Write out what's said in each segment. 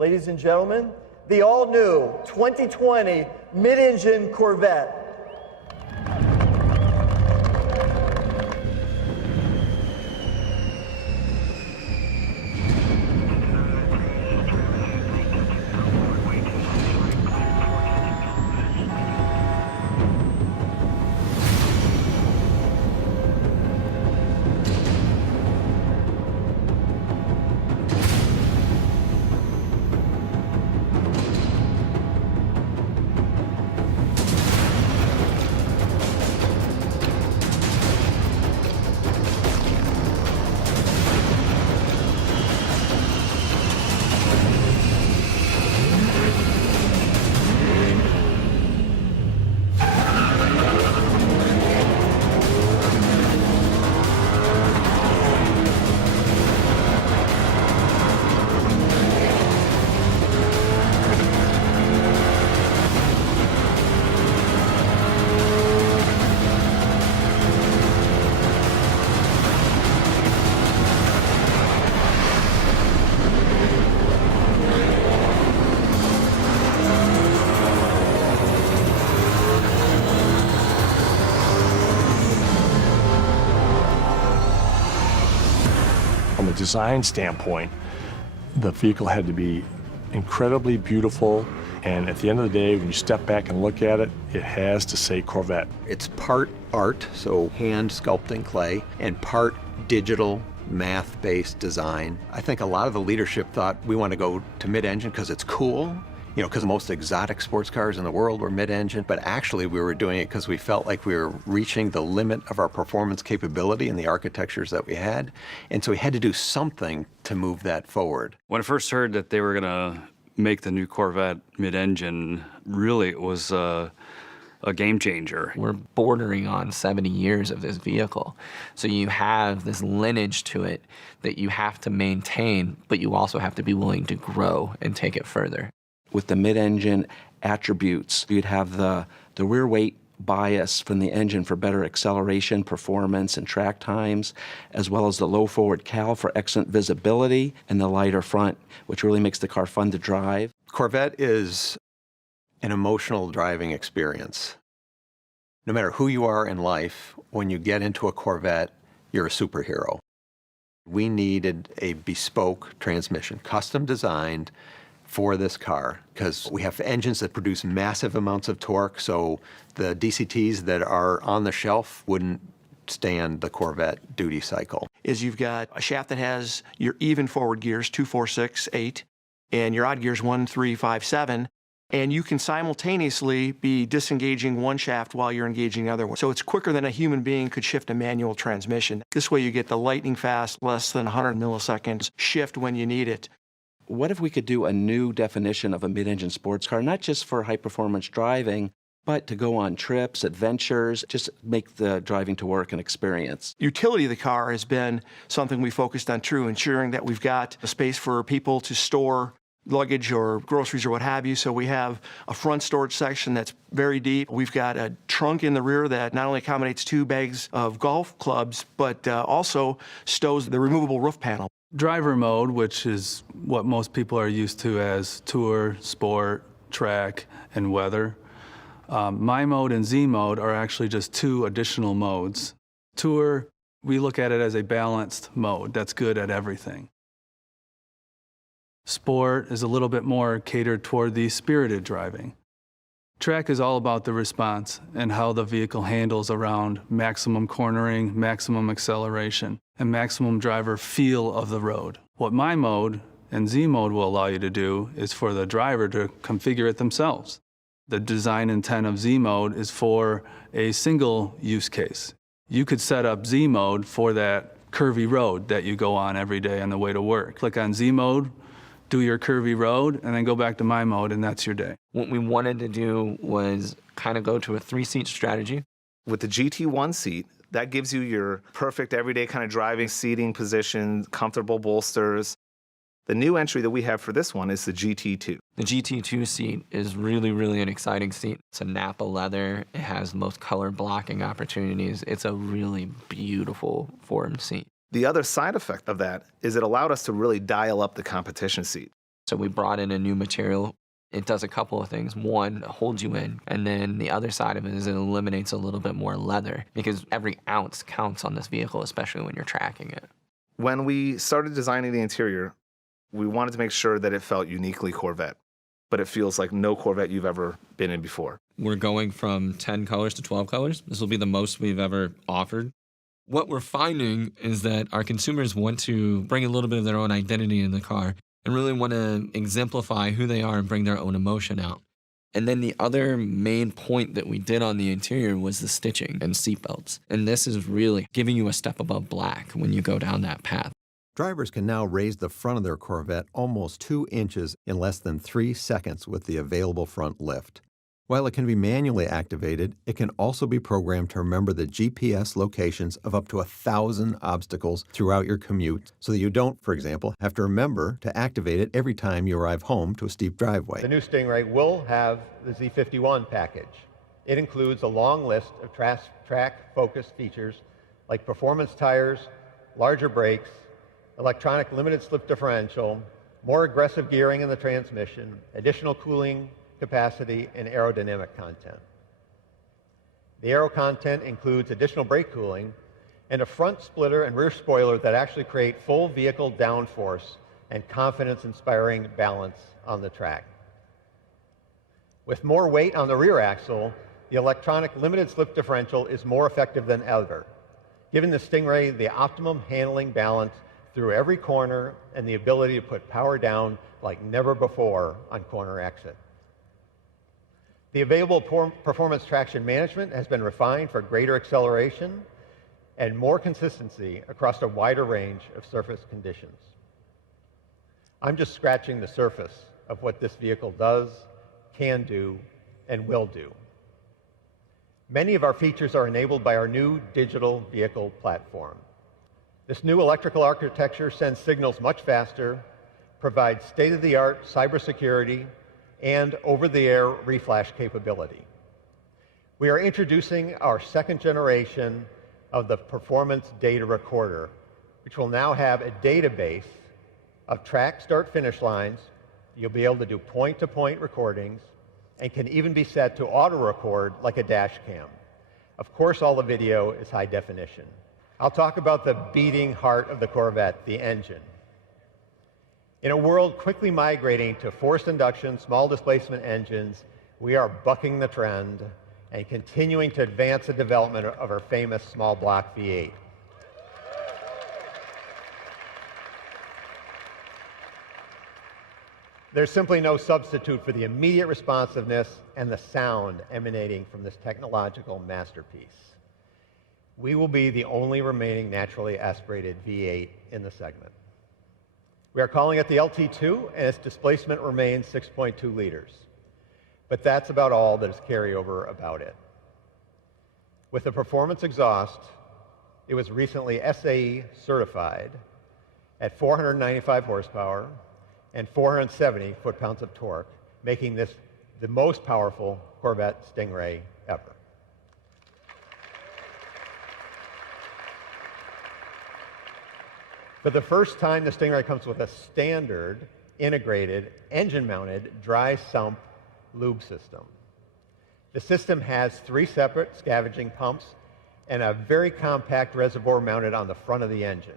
Ladies and gentlemen, the all-new 2020 mid-engine Corvette. From a design standpoint, the vehicle had to be incredibly beautiful, and at the end of the day, when you step back and look at it, it has to say Corvette. It's part art, so hand sculpting clay, and part digital math-based design. I think a lot of the leadership thought we want to go to mid-engine because it's cool, you know, because most exotic sports cars in the world were mid-engine, but actually we were doing it because we felt like we were reaching the limit of our performance capability in the architectures that we had, and so we had to do something to move that forward. When I first heard that they were going to make the new Corvette mid-engine, really it was a game changer. We're bordering on 70 years of this vehicle. So you have this lineage to it that you have to maintain, but you also have to be willing to grow and take it further. With the mid-engine attributes, you'd have the rear weight bias from the engine for better acceleration, performance, and track times, as well as the low forward cowl for excellent visibility, and the lighter front, which really makes the car fun to drive. Corvette is an emotional driving experience. No matter who you are in life, when you get into a Corvette, you're a superhero. We needed a bespoke transmission, custom designed for this car, because we have engines that produce massive amounts of torque, so the DCTs that are on the shelf wouldn't stand the Corvette duty cycle. Is you've got a shaft that has your even forward gears, 2, 4, 6, 8, and your odd gears, 1, 3, 5, 7, and you can simultaneously be disengaging one shaft while you're engaging the other one. So it's quicker than a human being could shift a manual transmission. This way you get the lightning fast, less than 100 milliseconds shift when you need it. What if we could do a new definition of a mid-engine sports car, not just for high-performance driving, but to go on trips, adventures, just make the driving to work an experience? Utility of the car has been something we focused on too, ensuring that we've got a space for people to store luggage or groceries or what have you. So we have a front storage section that's very deep. We've got a trunk in the rear that not only accommodates 2 bags of golf clubs, but also stows the removable roof panel. Driver mode, which is what most people are used to as tour, sport, track, and weather. My mode and Z mode are actually just 2 additional modes. Tour, we look at it as a balanced mode that's good at everything. Sport is a little bit more catered toward the spirited driving. Track is all about the response and how the vehicle handles around maximum cornering, maximum acceleration, and maximum driver feel of the road. What my mode and Z mode will allow you to do is for the driver to configure it themselves. The design intent of Z mode is for a single use case. You could set up Z mode for that curvy road that you go on every day on the way to work. Click on Z mode, do your curvy road, and then go back to my mode, and that's your day. What we wanted to do was kind of go to a 3-seat strategy. With the GT1 seat, that gives you your perfect everyday kind of driving seating position, comfortable bolsters. The new entry that we have for this one is the GT2. The GT2 seat is really, really an exciting seat. It's a Napa leather. It has the most color blocking opportunities. It's a really beautiful formed seat. The other side effect of that is it allowed us to really dial up the competition seat. So we brought in a new material. It does a couple of things. One, it holds you in, and then the other side of it is it eliminates a little bit more leather because every ounce counts on this vehicle, especially when you're tracking it. When we started designing the interior, we wanted to make sure that it felt uniquely Corvette, but it feels like no Corvette you've ever been in before. We're going from 10 colors to 12 colors. This will be the most we've ever offered. What we're finding is that our consumers want to bring a little bit of their own identity in the car and really want to exemplify who they are and bring their own emotion out. And then the other main point that we did on the interior was the stitching and seatbelts. And this is really giving you a step above black when you go down that path. Drivers can now raise the front of their Corvette almost 2 inches in less than 3 seconds with the available front lift. While it can be manually activated, it can also be programmed to remember the GPS locations of up to 1,000 obstacles throughout your commute so that you don't, for example, have to remember to activate it every time you arrive home to a steep driveway. The new Stingray will have the Z51 package. It includes a long list of track-focused features like performance tires, larger brakes, electronic limited slip differential, more aggressive gearing in the transmission, additional cooling capacity, and aerodynamic content. The aero content includes additional brake cooling and a front splitter and rear spoiler that actually create full vehicle downforce and confidence-inspiring balance on the track. With more weight on the rear axle, the electronic limited slip differential is more effective than ever, giving the Stingray the optimum handling balance through every corner and the ability to put power down like never before on corner exit. The available performance traction management has been refined for greater acceleration and more consistency across a wider range of surface conditions. I'm just scratching the surface of what this vehicle does, can do, and will do. Many of our features are enabled by our new digital vehicle platform. This new electrical architecture sends signals much faster, provides state-of-the-art cybersecurity, and over-the-air reflash capability. We are introducing our second generation of the Performance Data Recorder, which will now have a database of track start-finish lines. You'll be able to do point-to-point recordings and can even be set to auto-record like a dash cam. Of course, all the video is high definition. I'll talk about the beating heart of the Corvette, the engine. In a world quickly migrating to forced induction, small displacement engines, we are bucking the trend and continuing to advance the development of our famous small block V8. There's simply no substitute for the immediate responsiveness and the sound emanating from this technological masterpiece. We will be the only remaining naturally aspirated V8 in the segment. We are calling it the LT2, and its displacement remains 6.2 liters. But that's about all that is carryover about it. With the performance exhaust, it was recently SAE certified at 495 horsepower and 470 foot-pounds of torque, making this the most powerful Corvette Stingray ever. For the first time, the Stingray comes with a standard, integrated, engine-mounted dry sump lube system. The system has 3 separate scavenging pumps and a very compact reservoir mounted on the front of the engine.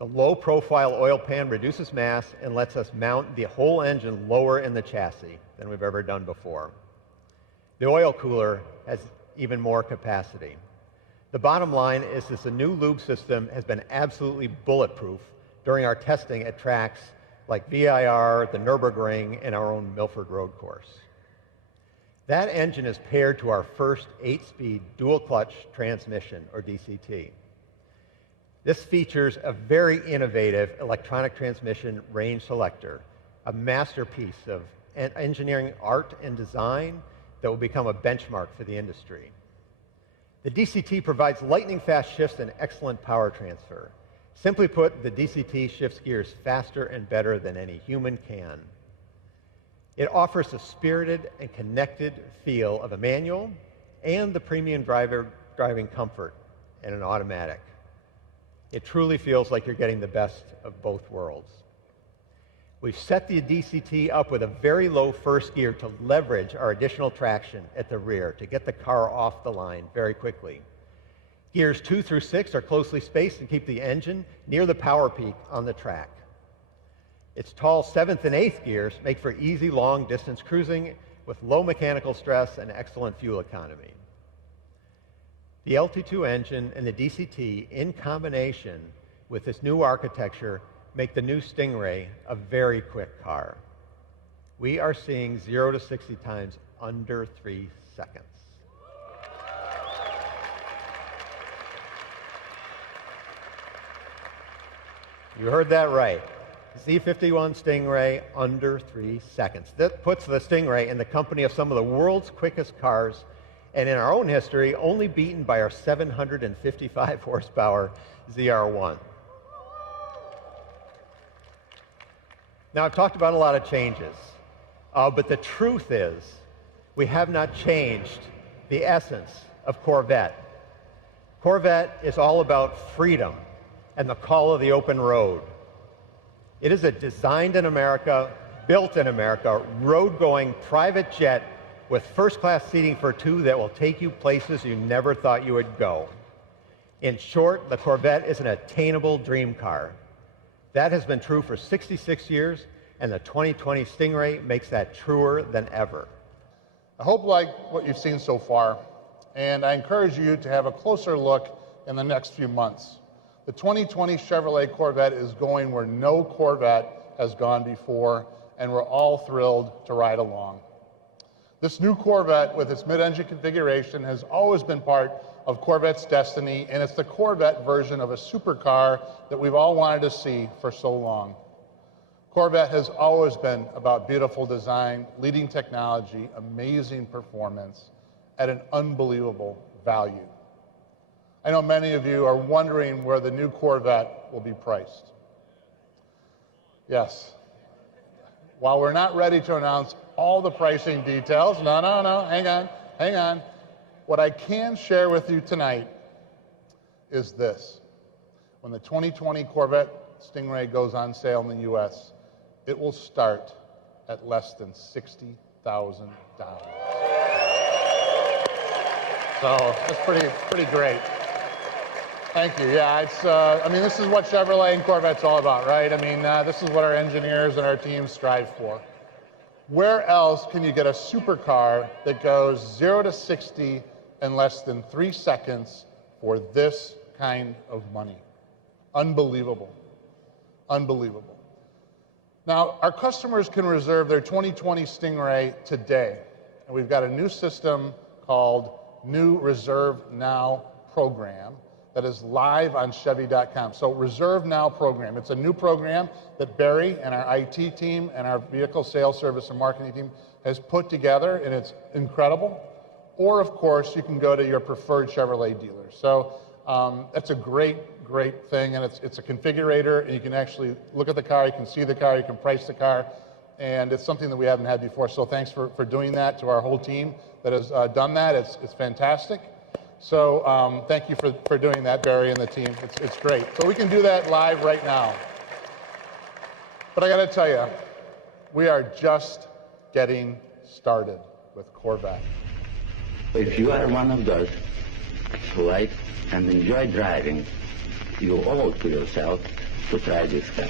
The low-profile oil pan reduces mass and lets us mount the whole engine lower in the chassis than we've ever done before. The oil cooler has even more capacity. The bottom line is this new lube system has been absolutely bulletproof during our testing at tracks like VIR, the Nürburgring, and our own Milford Road Course. That engine is paired to our first 8-speed dual-clutch transmission, or DCT. This features a very innovative electronic transmission range selector, a masterpiece of engineering art and design that will become a benchmark for the industry. The DCT provides lightning-fast shifts and excellent power transfer. Simply put, the DCT shifts gears faster and better than any human can. It offers a spirited and connected feel of a manual and the premium driving comfort in an automatic. It truly feels like you're getting the best of both worlds. We've set the DCT up with a very low first gear to leverage our additional traction at the rear to get the car off the line very quickly. Gears 2 through 6 are closely spaced and keep the engine near the power peak on the track. Its tall 7th and 8th gears make for easy long-distance cruising with low mechanical stress and excellent fuel economy. The LT2 engine and the DCT, in combination with this new architecture, make the new Stingray a very quick car. We are seeing 0 to 60 times under 3 seconds. You heard that right. Z51 Stingray under 3 seconds. That puts the Stingray in the company of some of the world's quickest cars, and in our own history, only beaten by our 755 horsepower ZR1. Now, I've talked about a lot of changes, but the truth is, we have not changed the essence of Corvette. Corvette is all about freedom and the call of the open road. It is a designed in America, built in America, road-going private jet with first-class seating for two that will take you places you never thought you would go. In short, the Corvette is an attainable dream car. That has been true for 66 years, and the 2020 Stingray makes that truer than ever. I hope you like what you've seen so far, and I encourage you to have a closer look in the next few months. The 2020 Chevrolet Corvette is going where no Corvette has gone before, and we're all thrilled to ride along. This new Corvette with its mid-engine configuration has always been part of Corvette's destiny, and it's the Corvette version of a supercar that we've all wanted to see for so long. Corvette has always been about beautiful design, leading technology, amazing performance, at an unbelievable value. I know many of you are wondering where the new Corvette will be priced. Yes. While we're not ready to announce all the pricing details, no, hang on. What I can share with you tonight is this. When the 2020 Corvette Stingray goes on sale in the U.S., it will start at less than $60,000. So that's pretty great. Thank you. Yeah, it's. I mean, this is what Chevrolet and Corvette's all about, right? I mean, this is what our engineers and our teams strive for. Where else can you get a supercar that goes 0 to 60 in less than 3 seconds for this kind of money? Unbelievable. Unbelievable. Now, our customers can reserve their 2020 Stingray today, and we've got a new system called New Reserve Now program that is live on Chevy.com. So Reserve Now program. It's a new program that Barry and our IT team and our vehicle sales service and marketing team has put together, and it's incredible. Or, of course, you can go to your preferred Chevrolet dealer. So that's a great thing, and it's a configurator, and you can actually look at the car, you can see the car, you can price the car, and it's something that we haven't had before. So thanks for doing that to our whole team that has done that. It's fantastic. So thank you for doing that, Barry and the team. It's great. So we can do that live right now. But I got to tell you, we are just getting started with Corvette. If you are one of those who like and enjoy driving, you owe it to yourself to try this car.